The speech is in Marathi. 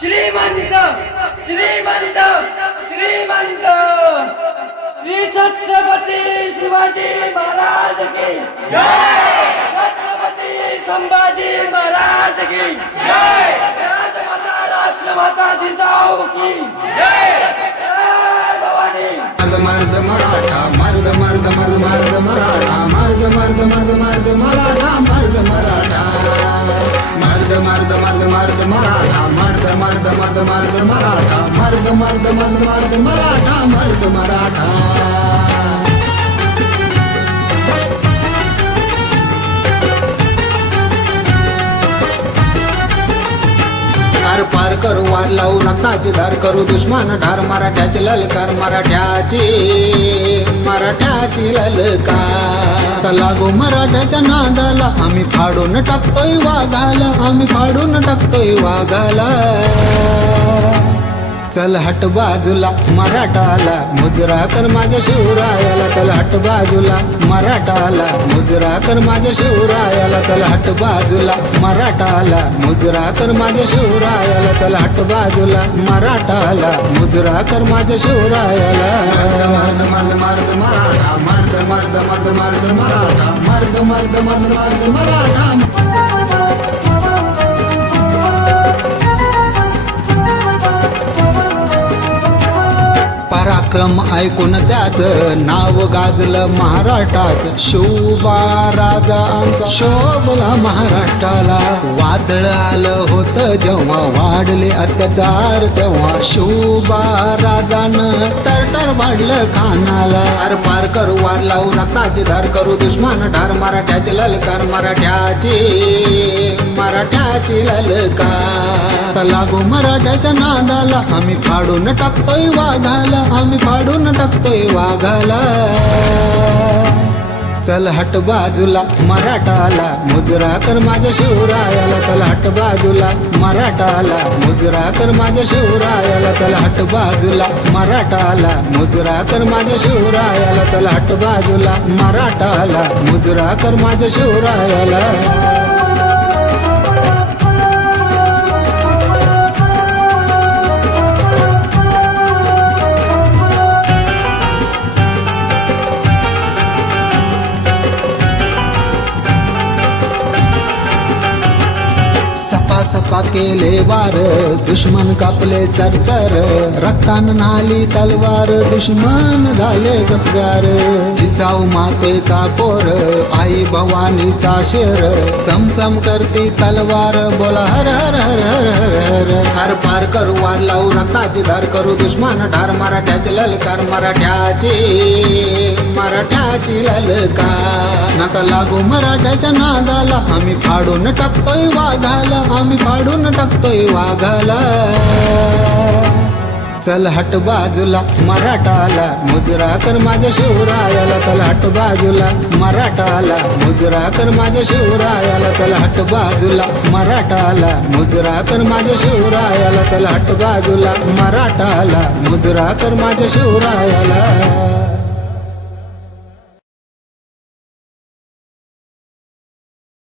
श्रीमंत श्रीमंत श्रीमंत श्री छत्रपती शिवाजी महाराज की जय छत्रपती संभाजी महाराज की जय राजमाता राष्ट्रमाता जिजाऊ की जय भवानी मर्द मराठा मर्द मर्द मर्द मर्द मराठा मर्द मर्द मर्द मर्द मराठा मर्द मराठा मर्द मर्द मर्द मर्द मराठा मर्द मर्द मर्द मराठा मर्द मर्द मर्द मर्द मराठा मर्द मराठा करू वार लावू रक्ताची धार करू दुश्मन ढार मराठ्याची ललकार मराठ्याची मराठ्याची ललकार लागो मराठ्याच्या नादाला आम्ही फाडून टाकतोय वाघाला आम्ही फाडून टाकतोय वाघाला चल हट बाजूला मराठाला मुजरा कर माझ्या शिवरायाला चल हट बाजूला मराठाला मुजरा कर माझ्या शिवरायाला चल हट बाजूला मराठाला मुजरा कर माझ्या शिवरायाला चल हट बाजूला मराठाला मुजरा कर माझ्या शिवरायाला मराठा मर्द मर्द मराठा मर्द मर्द मराठा पराक्रम ऐकून त्याच नाव गाजलं महाराष्ट्रात शोभा राजा आमचा शोभला महाराष्ट्राला वादळ आलं होतं जेव्हा वाढले अत्याचार तेव्हा शोभा राजानं टरटर वाढलं खानाला अर पार करू वार लावू रक्ताची धार करू दुश्मन ठार मराठ्याचे ललकार मराठ्याचे मराठ्याची ललकार लागू मराठ्याच्या नादाला आम्ही फाडून टाकतोय वाघाला आम्ही फाडून टाकतोय वाघाला चल हट बाजूला मराठाला मुजरा कर माझ्या शिवरायाला चल हट बाजूला मराठाला मुजरा कर माझ्या शिवरायाला चल हट बाजूला मराठाला मुजरा कर माझ्या शिवरायाला चल हट बाजूला मराठाला मुजरा कर माझ्या शिवरायाला सफा केले वार दुश्मन कापले चरचर रक्तान नाली तलवार दुश्मन झाले गफगार जिजाऊ मातेचा पोर आई भवानीचा शेर चमचम करते तलवार बोला हर हर हर हर हर हर हर पार करू वार लावू रक्ताची धार करू दुश्मन ठार मराठ्याचे ललकार मराठ्याची मराठ्याची ललकार नका लागू मराठ्याच्या नादाला आम्ही फाडून टाकतोय वाघाला आम्ही पाडून टाकतोय वाघाला चल हट बाजूला मराठाला मुजरा कर माझ्या शिवरायाला चल हट बाजूला मराठाला मुजरा कर माझ्या शिवरायाला चल हट बाजूला मराठाला मुजरा कर माझ्या शिवरायाला चल हट बाजूला मराठाला मुजरा कर माझ्या शिवरायाला